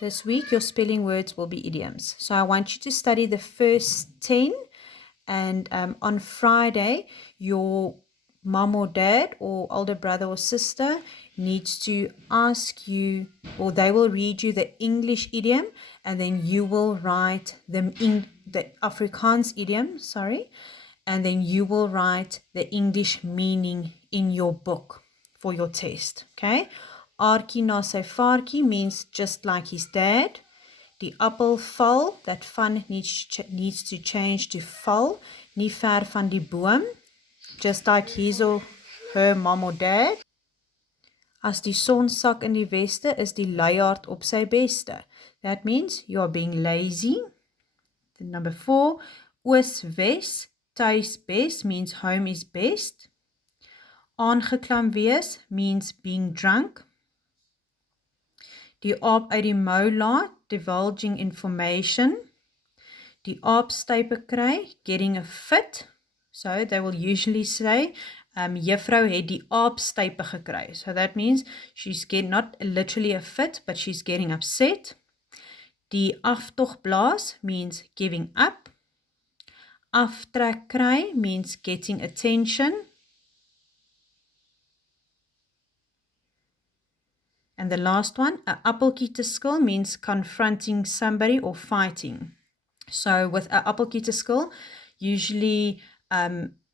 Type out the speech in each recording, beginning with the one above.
This week, your spelling words will be idioms. So I want you to study the first 10, and on Friday, your mom or dad or older brother or sister needs to ask you, or they will read you the English idiom, and then you will write them in the Afrikaans idiom, and then you will write the English meaning in your book for your test, okay? Aartjie na sy vaartjie means just like his dad. Die appel val, that van needs to change to val, nie ver van die boom, just like his or her mom or dad. As die son sak in die weste, is die luiaard op sy beste. That means you are being lazy. Then number 4, oos-wes, tuis best means home is best. Aangeklam wees means being drunk. Die aap uit die mou laat, divulging information. Die aap stype kry, getting a fit. So they will usually say, juffrou het die aap stype gekry. So that means she's not literally a fit, but she's getting upset. Die aftog blaas means giving up. Aftrek kry means getting attention. And the last one, 'n appeltjie te skil means confronting somebody or fighting. So with 'n appeltjie te skil, usually,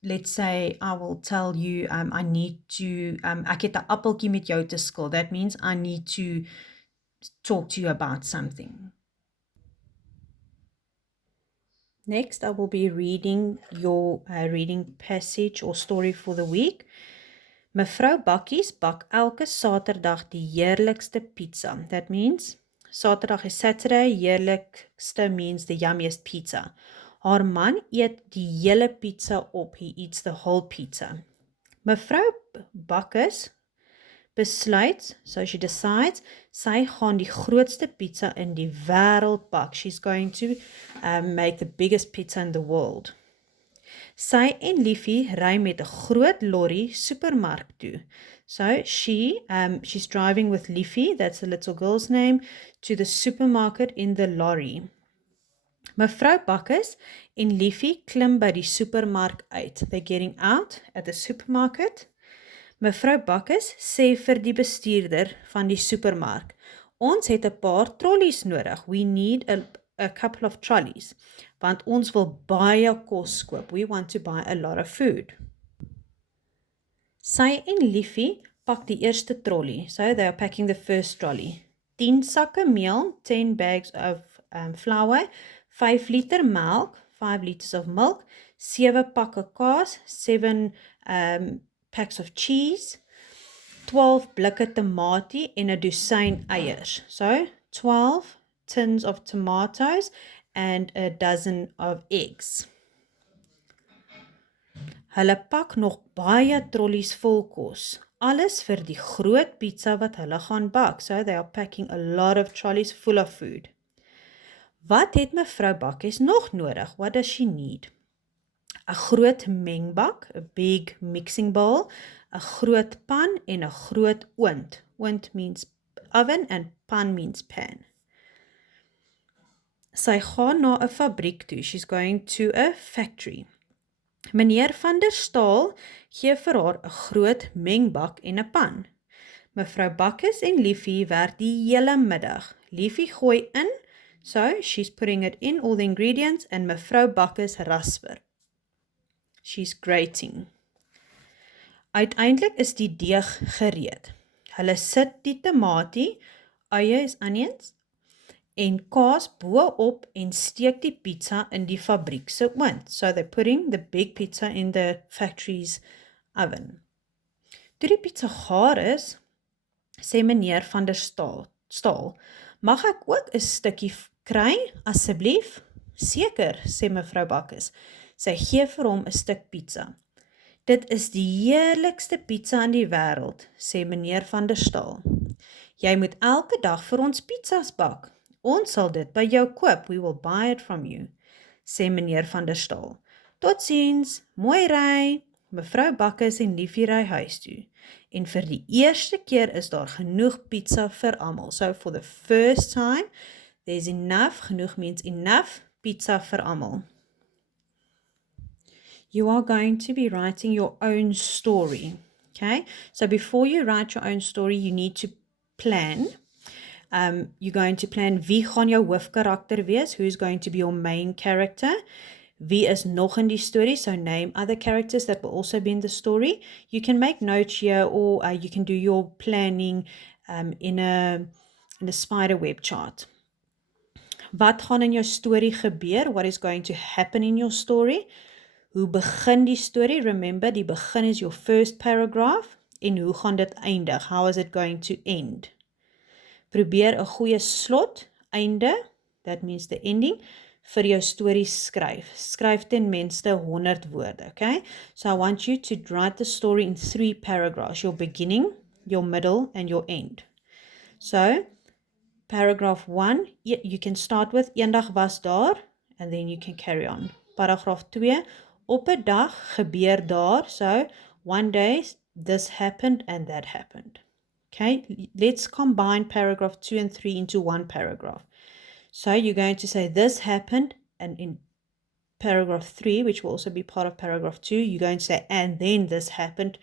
let's say I will tell you, I need to, ek het 'n appeltjie met jou te skil. That means I need to talk to you about something. Next, I will be reading your reading passage or story for the week. Mevrou Bakkies bak elke Saterdag die heerlikste pizza. That means Saterdag is Saturday, heerlikste means the yummiest pizza. Haar man eet die hele pizza op. He eats the whole pizza. Mevrou Bakkies besluit, so she decides, sy gaan die grootste pizza in die wêreld bak. She's going to make the biggest pizza in the world. Sy en Liefie ry met 'n groot lorry supermark toe. So she's driving with Liefie, that's the little girl's name, to the supermarket in the lorry. Mevrou Bakkies en Liefie klim by die supermark uit. They're getting out at the supermarket. Mevrou Bakkies sê vir die bestuurder van die supermark, ons het 'n paar trollies nodig. We need a couple of trolleys, want ons wil baie kos koop. We want to buy a lot of food. Sy en Liefie pak die eerste trolley. So they are packing the first trolley. 10 sakke meel, 10 bags of flour, 5 liter melk, 5 liters of milk, 7 pakke kaas, 7 packs of cheese, 12 blikke tamatie en 'n dosyn eiers. So 12 tins of tomatoes and a dozen of eggs. Hulle pak nog baie trollies vol kos. Alles vir die groot pizza wat hulle gaan bak. So they are packing a lot of trolleys full of food. Wat het mevrou Bakkies nog nodig? What does she need? 'n groot mengbak, a big mixing bowl, 'n groot pan en 'n groot oond. Oond means oven and pan means pan. Sy gaan na 'n fabriek toe. She's going to a factory. Meneer van der Staal gee vir haar 'n groot mengbak en 'n pan. Mevrou Bakkies en Liefie werk die hele middag. Liefie gooi in, so she's putting it in, all the ingredients, and mevrou Bakkies rasper. She's grating. Uiteindelik is die deeg gereed. Hulle sit die tamatie, eie is onions, en kaas bo-op en steek die pizza in die fabriek se oond. So they're putting the big pizza in the factory's oven. Toe die pizza gaar is, sê meneer van der Staal, mag ek ook 'n stukkie kry, asseblief? Seker, sê mevrou Bakkies. Sy gee vir hom 'n stuk pizza. Dit is die heerlikste pizza in die wêreld, sê meneer van der Staal. Jy moet elke dag vir ons pizzas bak. Ons sal dit by jou koop. We will buy it from you, sê meneer van der Staal. Totsiens, mooi ry. Mevrou Bakkies en Liefie ry huis toe. En vir die eerste keer is daar genoeg pizza vir almal. So for the first time, there's enough, genoeg means enough pizza vir almal. You are going to be writing your own story. Okay, so before you write your own story, you need to plan. You're going to plan wie gaan jou hoofkarakter wees, who's going to be your main character, wie is nog in die story, so name other characters that will also be in the story. You can make notes here, or you can do your planning in a spider web chart. Wat gaan in jou story gebeur? What is going to happen in your story? Hoe begin die story? Remember, die begin is your first paragraph. En hoe gaan dit eindig? How is it going to end? Probeer 'n goeie slot, einde, that means the ending, vir jou storie skryf. Skryf ten minste 100 woorde, okay? So I want you to write the story in 3 paragraphs, your beginning, your middle, and your end. So, paragraph 1, you can start with, eendag was daar, and then you can carry on. Paragraaf 2, op 'n dag gebeur daar, so, one day, this happened and that happened. Okay, let's combine paragraph 2 and 3 into one paragraph. So you're going to say this happened, and in paragraph 3, which will also be part of paragraph 2, you're going to say, and then this happened,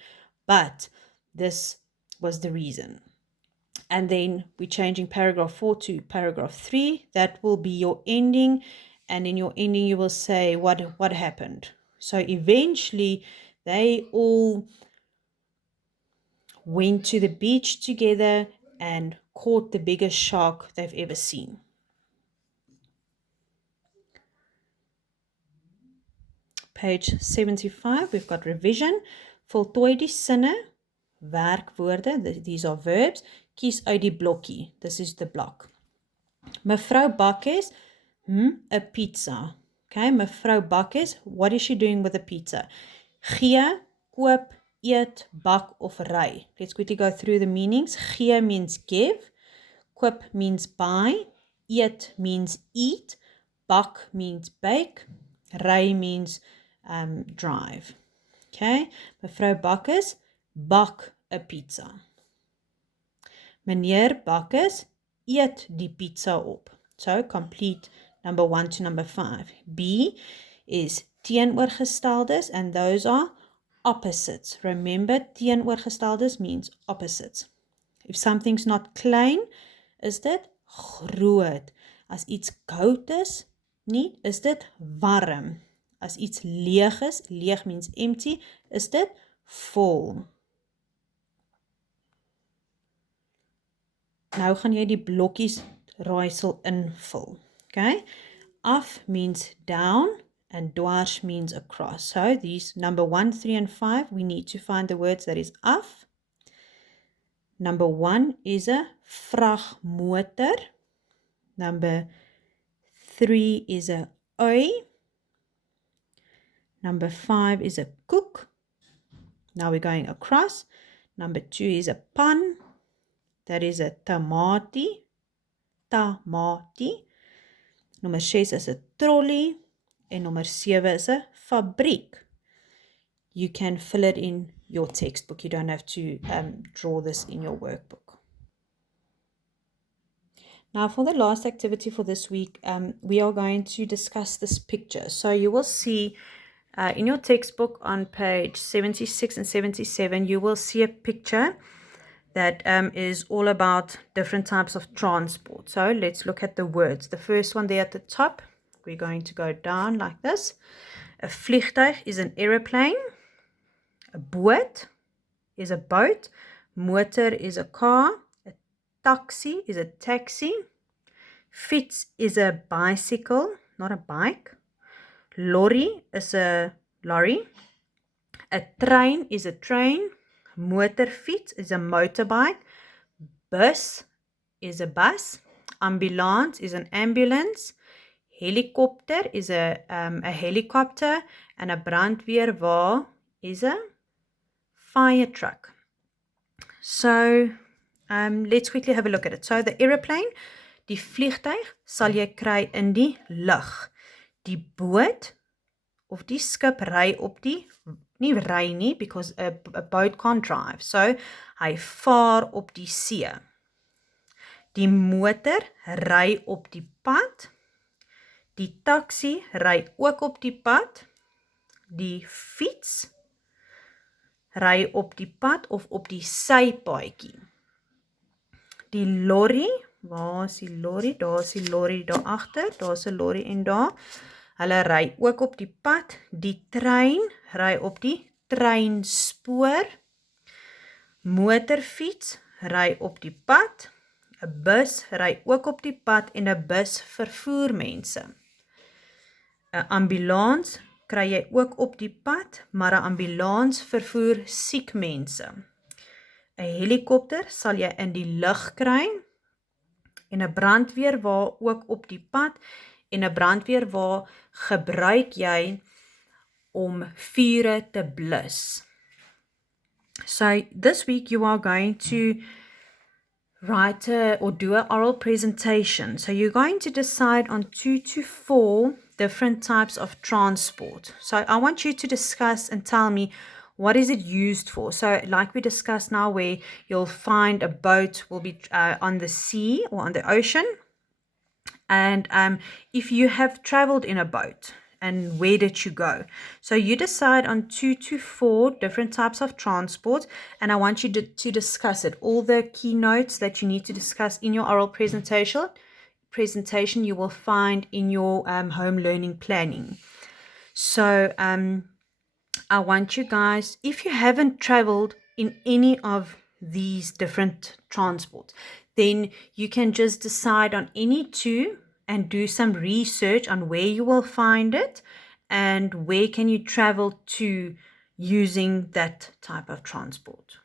but this was the reason. And then we're changing paragraph 4 to paragraph 3. That will be your ending, and in your ending you will say what happened. So eventually they all went to the beach together and caught the biggest shark they've ever seen. Page 75, we've got revision. Voltooi die sinne, werkwoorde, these are verbs. Kies uit die blokkie, this is the block. Mevrou Bakkes, 'n pizza. Okay, Mevrou Bakkes, what is she doing with a pizza? Gee, koop, eet, bak of ry. Let's quickly go through the meanings. Gee means give, koop means buy, eet means eat, bak means bake, ry means drive. Okay, Mevrou Bakkes, bak 'n pizza. Meneer Bakkes, eet die pizza op. So, complete number 1 to number 5. B is teenoorgesteldes, and those are opposites. Remember, teenoorgesteldes means opposites. If something's not klein, is dit groot. As iets koud is, nie, is dit warm. As iets leeg is, leeg means empty, is dit vol. Nou gaan jy die blokkies raaisel invul. Okay? Af means down, and dwars means across. So these number 1, 3, and 5, we need to find the words that is af. Number 1 is a vragmotor. Number 3 is a ui. Number 5 is a koek. Now we're going across. Number 2 is a pan. That is a tamati. Tamati. Nummer 6 is a trolley. En nummer 7 is a fabriek. You can fill it in your textbook. You don't have to draw this in your workbook. Now for the last activity for this week, we are going to discuss this picture. So you will see in your textbook on page 76 and 77, you will see a picture that is all about different types of transport. So let's look at the words. The first one there at the top, we're going to go down like this. A vliegtuig is an aeroplane. A boot is a boat. Motor is a car. A taxi is a taxi. Fiets is a bicycle, not a bike. Lorry is a lorry. A train is a train. Motorfiets is a motorbike. Bus is a bus. Ambulance is an ambulance. Helikopter is a helicopter. And a brandweerwa is a fire truck. So, let's quickly have a look at it. So, the aeroplane, die vliegtuig, sal jy kry in die lug. Die boot of die skip ry op die nie ry nie, because a boat can't drive. So, hy vaar op die see. Die motor ry op die pad. Die taxi ry ook op die pad. Die fiets ry op die pad of op die sypaadjie. Die lorry, waar is die lorry? Daar is die lorry daar agter, daar is 'n lorry en daar. Hulle ry ook op die pad. Die trein ry op die treinspoor. Motorfiets ry op die pad. 'n Bus ry ook op die pad en 'n bus vervoer mense. 'n Ambulans kry jy ook op die pad, maar 'n ambulans vervoer siek mense. 'n Helikopter sal jy in die lug kry en 'n brandweerwa ook op die pad en 'n brandweerwa gebruik jy om vure te blus. So this week you are going to write or do an oral presentation. So you're going to decide on 2 to 4 different types of transport. So I want you to discuss and tell me, what is it used for? So like we discussed now, where you'll find a boat will be on the sea or on the ocean. And if you have traveled in a boat, and where did you go? So you decide on 2 to 4 different types of transport, and I want you to discuss it. All the keynotes that you need to discuss in your oral presentation you will find in your home learning planning. So I want you guys, if you haven't traveled in any of these different transports, then you can just decide on any 2 and do some research on where you will find it and where can you travel to using that type of transport.